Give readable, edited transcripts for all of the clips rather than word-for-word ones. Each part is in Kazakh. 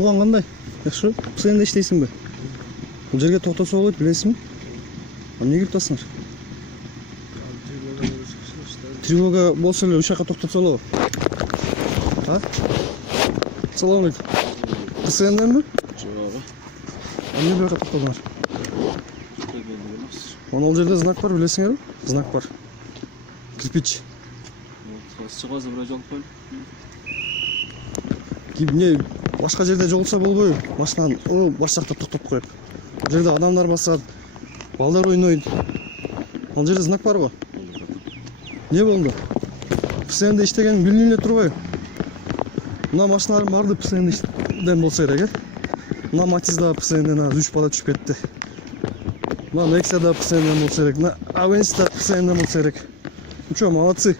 Туған қандай? Жақсы? Постоянно іштейсің бе? Бұл жерге тоқтаса болады, білесің бе? Неге тұрасыңдар? Тревога болса эле ушакка токтотсо болобу? А? Салам алейкум. ПСНденби? Жок. Эмне бул жака токтодуңар? Ал жерде знак бар, билесиңерби? Знак бар. Кирпич. Чыгасы бирок жолуп коюп. Не, башка жерде жолса болбойбу? Машинаны баш жакта токтоп коюп. Бул жерде адамдар басат, балдар ойнойт. Ал жерде знак барбы? Не болду? ПСНде иштеген билинип эле турбайбы? Мына машиналардын баары ПСНден болсо керек, Мына Матиз да ПСНден 3 бала түшүп кетти. Мына Nexia да ПСНден болсо керек, мына Avensis да ПСНден болсо керек. Чо, молодцы.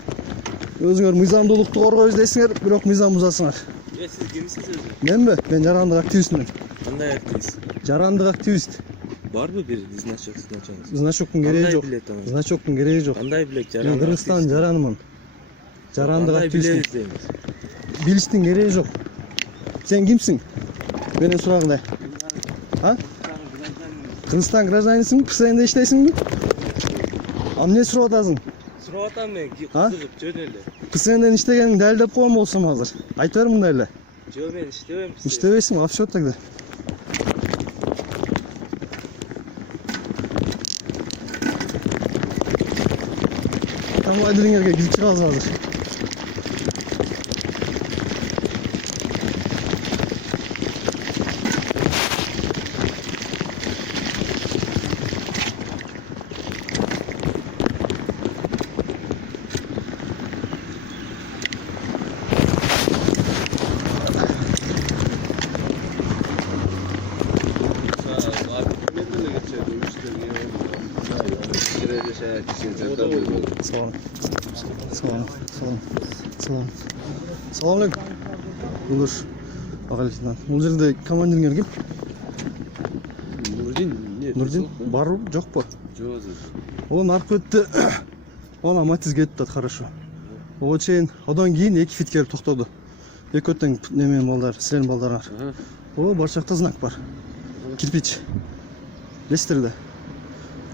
Өзүңөр мыйзамдуулукту коргой издейсиңер, бирок мыйзам бузасыңар. Сиз кимсиз өзү? Менби? Мен жарандык активистмин. Кандай активист? Жарандык активист. Барбы бир значок? Значоктун кереги жок. Значоктун кереги жок. Кандай билет Мен жарандык? Кыргызстан жаранымын. Жарандык активист. Билиштин кереги жок. Сен кимсиң? Менин сурагым да. А? Кыргызстан гражданисиңби? ПСНде иштейсиңби? Эмне сурап атасың? Сурап атам мен, кызыгып жөн эле. ПСНден иштегениңди далилдеп койгон болсом азыр. Айтып бер мындай эле. Жок, мен иштебейм. İştebeysin, afişot тогда. Tam Aydınger'e gidip çıkaz hazır. Салам алейкум. Булуш. Аға лейтенант. Бұл жерде командирлер кім? Нурдин? Бар жоқ па? Жоқ. Оны арқы өтті. Ona Matiz кетті, хорошо. О чейин, одан кейін екі фит келіп тоқтады. Екі өттен немен балдар, сілен балдар. О, бар жақта знак бар. Кирпич. Лестерді.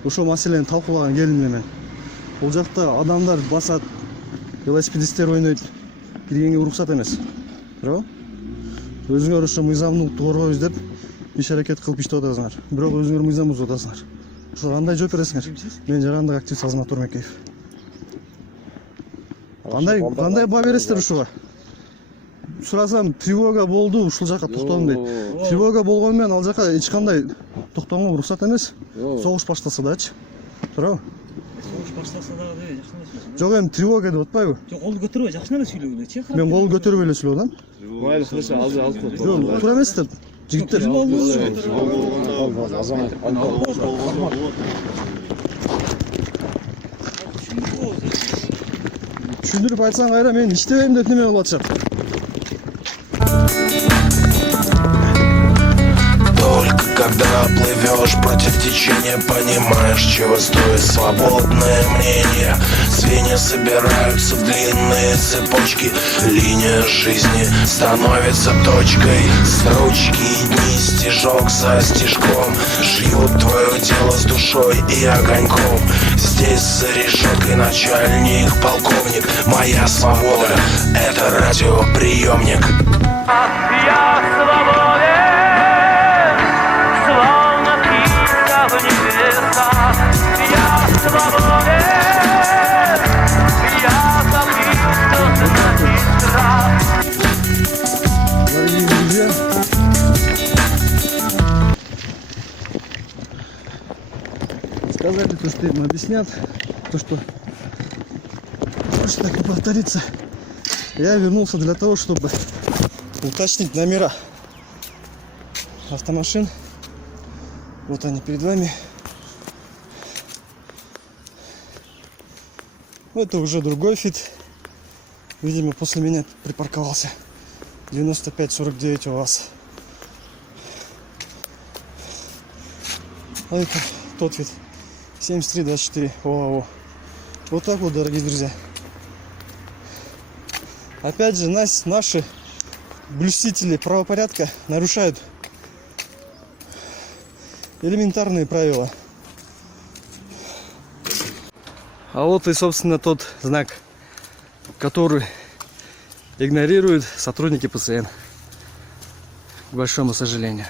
Ошо маселени талкуулаган келдим мен. Бул жакта адамдар басат, велосипедисттер ойнойт. Киргенге уруксат эмес. Туурабы? Өзүңөр ошо мыйзамдуулукту коргойбуз деп иш аракет кылып иштеп атасыңар. Бирок өзүңөр мыйзам бузуп атасыңар. Ошо кандай жооп бересиңер? Мен жарандык активист Азамат Турмекеев. Кандай баа бересиздер ушуга? Сурасам, тревога болду, ушул жака токтодум дейт. Тревога болгону менен ал жака эч кандай токтогонго уруксат эмес. Согуш башталса дачы. Туурабы? Согуш башталса дагы жакшылап. Жок, эми тревога деп атпайбы? Жок, колду көтөрбөй, жакшына эле сүйлөгүлөчү. Мен кол көтөрүп эле сүйлөдүм да. Майыл кылышы алып. Жок, туура эмес деп. Жигиттер. Азамат. Түшүндүрүп айтсаң кайра мен иштебейм деп неме болуп атышат. Только когда плывешь против течения, понимаешь, чего стоит свободное мнение. Звенья собираются в длинные цепочки, линия жизни становится точкой. Строчки дни стежок за стежком шьют твое тело с душой и огоньком. Здесь за решеткой начальник, полковник. Моя свобода — это радиоприемник. Я свободен, словно птица в небесах. Я свободен, я забыл, что значит страх. Дорогие друзья, сказали то, что им объяснят, то, что так не повторится. Я вернулся для того, чтобы уточнить номера автомашин. Вот они перед вами. Это уже другой фит. Видимо, после меня припарковался. 9549 у вас. А это тот вид. 7324 ОАО. Вот так вот, дорогие друзья. Опять же, наши блюстители правопорядка нарушают элементарные правила. А вот и, собственно, тот знак, который игнорируют сотрудники ПСН, к большому сожалению.